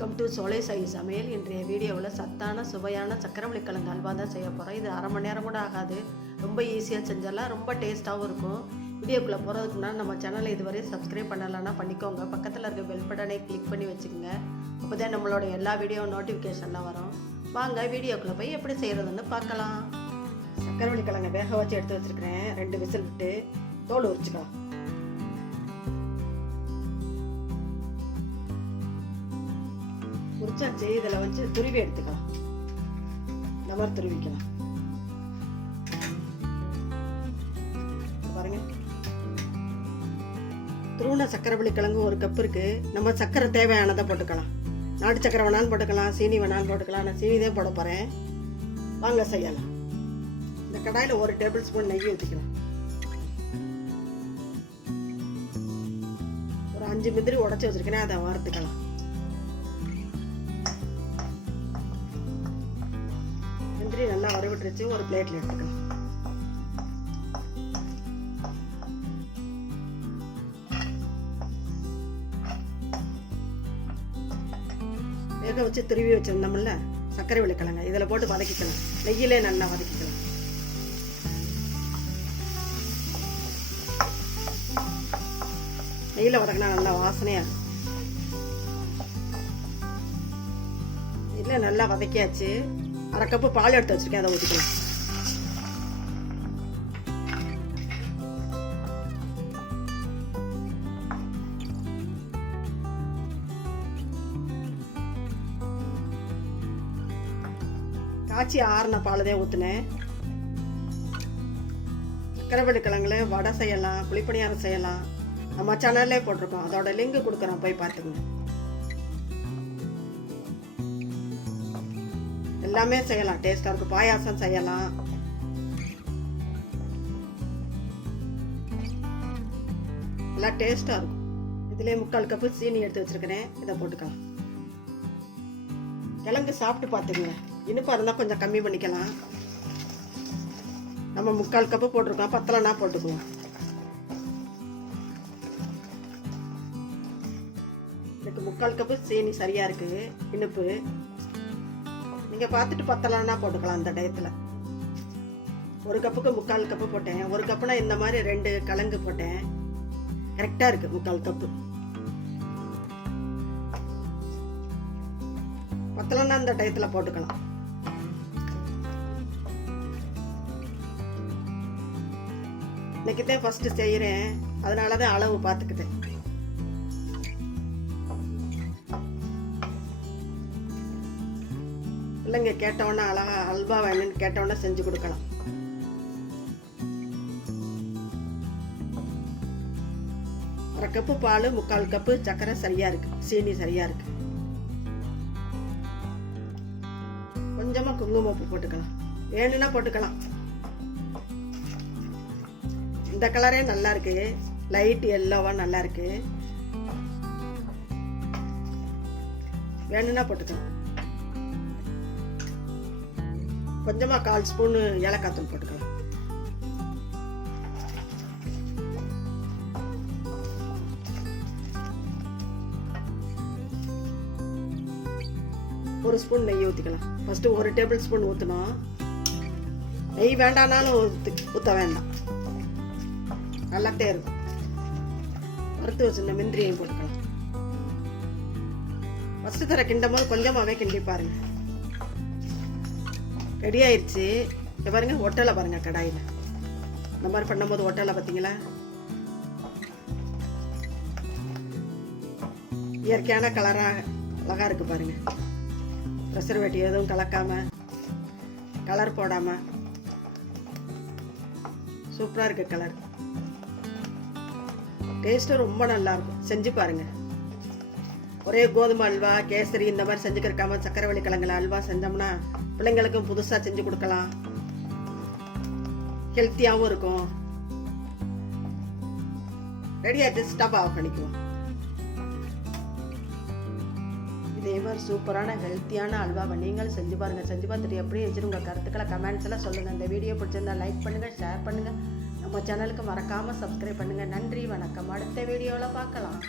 Welcome to சோலை சாய் சமையல். இன்றைய வீடியோவில் சத்தான சுவையான சக்கரவள்ளி கிழங்கு அல்வா தான் செய்ய போகிறோம். இது அரை மணி நேரம் கூட ஆகாது, ரொம்ப ஈஸியாக செஞ்சிடலாம், ரொம்ப டேஸ்ட்டாகவும் இருக்கும். வீடியோக்குள்ளே போகிறதுக்கு முன்னாடி நம்ம சேனலை இதுவரை சப்ஸ்கிரைப் பண்ணலைன்னா பண்ணிக்கோங்க. பக்கத்தில் இருக்க பெல் பட்டனை கிளிக் பண்ணி வச்சுக்கோங்க. அப்போ தான் நம்மளோட எல்லா வீடியோ நோட்டிஃபிகேஷன்லாம் வரும். வாங்க வீடியோக்குள்ளே போய் எப்படி செய்கிறதுன்னு பார்க்கலாம். சக்கரவள்ளி கிழங்கு வேக வச்சு எடுத்து வச்சுருக்கிறேன். 2 விசில் விட்டு தோல் உரிச்சுக்கலாம். உரிச்சாச்சு. இதில் வச்சு துருவி எடுத்துக்கலாம். இந்த மாதிரி துருவிக்கலாம். பாருங்க, துருவின சக்கரவள்ளி கிழங்கு 1 கப் இருக்கு. நம்ம சக்கரை தேவையானதை போட்டுக்கலாம். நாட்டு சக்கரை வேணாலும் போட்டுக்கலாம், சீனி வேணாலும் போட்டுக்கலாம். நான் சீனி தான் போட போறேன். வாங்க செய்யலாம். இந்த கடாயில் 1 டேபிள் ஸ்பூன் நெய் ஊற்றிக்கலாம். ஒரு 5 முந்திரி உடச்சி வச்சிருக்கேன், அதை வறுத்துக்கலாம். முந்திரி நல்லா வறுவிட்டுருச்சு, ஒரு பிளேட்ல எடுத்துக்கலாம். வேக வச்சு துருவி வச்சிருந்தோம்ல சக்கரவள்ளி கிழங்கு, இதில் போட்டு வதக்கிக்கலாம். நெய்யிலே நல்லா வதக்கிக்கலாம். நெய்யில் வதக்கினா நல்லா வாசனையா இருக்கும். இல்லை நல்லா வதக்கியாச்சு. 1/2 கப்பு பால் எடுத்து வச்சிருக்கேன், அதை ஊற்றிக்கலாம். காய்ச்சி ஆறின பால் தான் ஊற்றினேன். சக்கரவள்ளி கிழங்குல வடை செய்யலாம், புளிப்பணியாரம் செய்யலாம். நம்ம சேனல்லே போட்டிருக்கோம், அதோட லிங்க் கொடுக்குறோம், போய் பார்த்துக்கோங்க. எல்லாமே செய்யலாம், டேஸ்டாக இருக்கும். பாயாசம் செய்யலாம். எல்லாம் டேஸ்டாக இருக்கும். இதுலேயே 3/4 கப்பு சீனி எடுத்து வச்சிருக்கிறேன், இதை போட்டுக்கலாம். கிழங்கு சாப்பிட்டு பார்த்துக்குங்க. இனிப்பாக இருந்தால் கொஞ்சம் கம்மி பண்ணிக்கலாம். நம்ம 3/4 கப்பு போட்டிருக்கோம், பத்தலைன்னா போட்டுக்குவோம். எனக்கு 3/4 கப்பு சீனி சரியாக இருக்குது இனிப்பு. நீங்கள் பார்த்துட்டு பத்தலான்னா போட்டுக்கலாம். அந்த டயத்தில் 1 கப்புக்கு 3/4 கப்பு போட்டேன். 1 கப்புனா இந்த மாதிரி 2 கிழங்கு போட்டேன். கரெக்டாக இருக்குது 3/4 கப்பு. பத்தலைன்னா அந்த டயத்தில் போட்டுக்கலாம். இன்னைக்கு தான் ஃபஸ்ட்டு செய்கிறேன், அதனால தான் அளவு பார்த்துக்கிட்டேன். இல்லைங்க, கேட்டவொன்னே அழகா அல்வா வேணும்னு கேட்டவொன்னே செஞ்சு கொடுக்கலாம். அரை கப்பு பால், 3/4 கப்பு சக்கரை சரியா இருக்கு. சீனி சரியா இருக்கு. கொஞ்சமா குங்குமப்பூ போட்டுக்கலாம், வேணும்னா போட்டுக்கலாம். இந்த கலரே நல்லா இருக்கு, லைட் எல்லோவா நல்லா இருக்கு. வேணும்னா போட்டுக்கலாம். கொஞ்சமா 1/4 ஸ்பூன் ஏலக்காய் தூள் போட்டுக்கலாம். ஒரு ஸ்பூன் நெய் ஊற்றிக்கலாம். ஃபர்ஸ்ட் 1 டேபிள் ஸ்பூன் ஊற்றணும். நெய் வேண்டானாலும் ஊற்ற வேண்டாம், நல்லாத்தே இருக்கும். வறுத்து வச்சிருந்த முந்திரியையும் போட்டுக்கலாம். ஃபர்ஸ்ட் தர கிண்டும் போது கொஞ்சமாவே கிண்டி பாருங்க. ரெடி ஆயிடுச்சு. இதை பாருங்க, ஒட்டலை பாருங்க கடாயில். இந்த மாதிரி பண்ணும்போது ஒட்டலை பார்த்தீங்களா? இயற்கையான கலராக அழகா இருக்கு பாருங்க. ப்ரெசர்வேட்டிவ் எதுவும் கலக்காம, கலர் போடாம சூப்பராக இருக்கு கலர். டேஸ்ட்டும் ரொம்ப நல்லா இருக்கும். செஞ்சு பாருங்க. ஒரே கோதுமை அல்வா, கேசரி இந்த மாதிரி செஞ்சுக்கிறக்காம சக்கரவள்ளி கிழங்குல அல்வா செஞ்சோம்னா பிள்ளைங்களுக்கும் புதுசாக செஞ்சு கொடுக்கலாம். ஹெல்த்தியாகவும் இருக்கும். ரெடி ஆகிட்டு ஸ்டவ் ஆஃப் பண்ணிக்குவோம். இதே மாதிரி சூப்பரான ஹெல்த்தியான அல்வாவை நீங்களும் செஞ்சு பாருங்கள். செஞ்சு பார்த்துட்டு எப்படி வச்சுட்டு உங்கள் கருத்துக்களை கமெண்ட்ஸ் எல்லாம் சொல்லுங்கள். இந்த வீடியோ பிடிச்சிருந்தா லைக் பண்ணுங்கள், ஷேர் பண்ணுங்கள். நம்ம சேனலுக்கு மறக்காமல் சப்ஸ்கிரைப் பண்ணுங்கள். நன்றி, வணக்கம். அடுத்த வீடியோவில் பார்க்கலாம்.